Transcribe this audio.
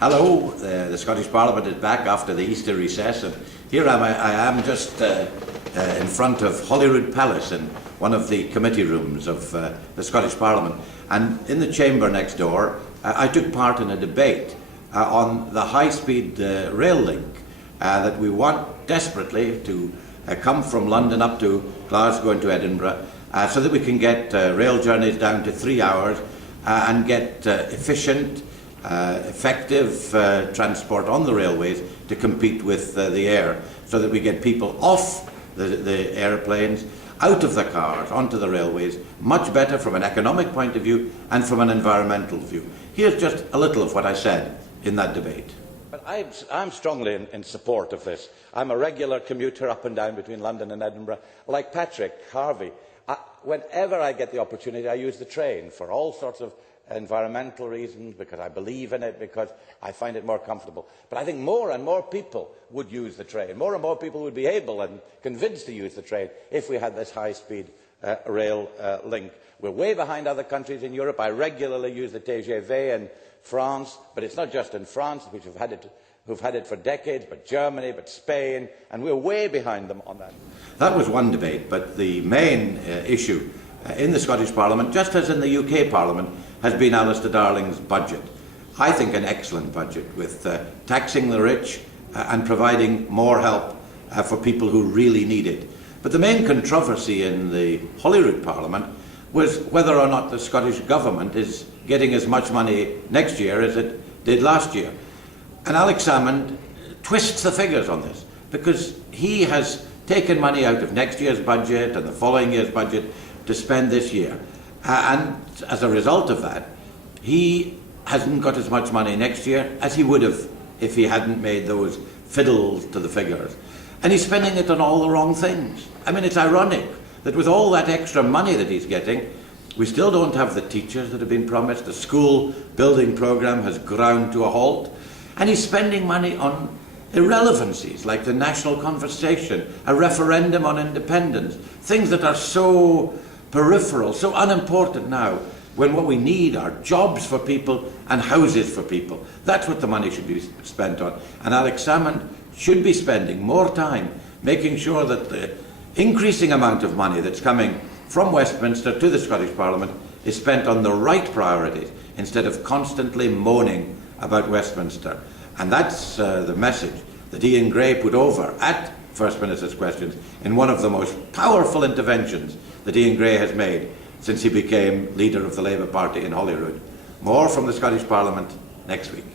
Hello, the Scottish Parliament is back after the Easter recess, and here I am just in front of Holyrood Palace in one of the committee rooms of the Scottish Parliament. And in the chamber next door, I took part in a debate on the high-speed rail link that we want desperately to come from London up to Glasgow and to Edinburgh, so that we can get rail journeys down to 3 hours and get efficient, effective transport on the railways to compete with the air, so that we get people off the airplanes, out of the cars, onto the railways, much better from an economic point of view and from an environmental view. Here's just a little of what I said in that debate. But I'm strongly in support of this. I'm a regular commuter up and down between London and Edinburgh. Like Patrick Harvey, whenever I get the opportunity, I use the train for all sorts of environmental reasons, because I believe in it, because I find it more comfortable. But I think more and more people would use the train. More and more people would be able and convinced to use the train if we had this high-speed rail link. We're way behind other countries in Europe. I regularly use the TGV in France, but it's not just in France, which who've had it for decades, but Germany, but Spain, and we're way behind them on that. That was one debate, but the main issue in the Scottish Parliament, just as in the UK Parliament, has been Alistair Darling's budget. I think an excellent budget, with taxing the rich and providing more help for people who really need it. But the main controversy in the Holyrood Parliament was whether or not the Scottish Government is getting as much money next year as it did last year. And Alex Salmond twists the figures on this, because he has taken money out of next year's budget and the following year's budget to spend this year. And as a result of that, he hasn't got as much money next year as he would have if he hadn't made those fiddles to the figures. And he's spending it on all the wrong things. I mean, it's ironic that with all that extra money that he's getting, we still don't have the teachers that have been promised. The school building programme has ground to a halt. And he's spending money on irrelevancies like the national conversation, a referendum on independence, things that are so peripheral, so unimportant now, when what we need are jobs for people and houses for people. That's what the money should be spent on. And Alex Salmond should be spending more time making sure that the increasing amount of money that's coming from Westminster to the Scottish Parliament is spent on the right priorities, instead of constantly moaning about Westminster. And that's the message that Ian Gray put over at First Minister's Questions in one of the most powerful interventions that Ian Gray has made since he became leader of the Labour Party in Holyrood. More from the Scottish Parliament next week.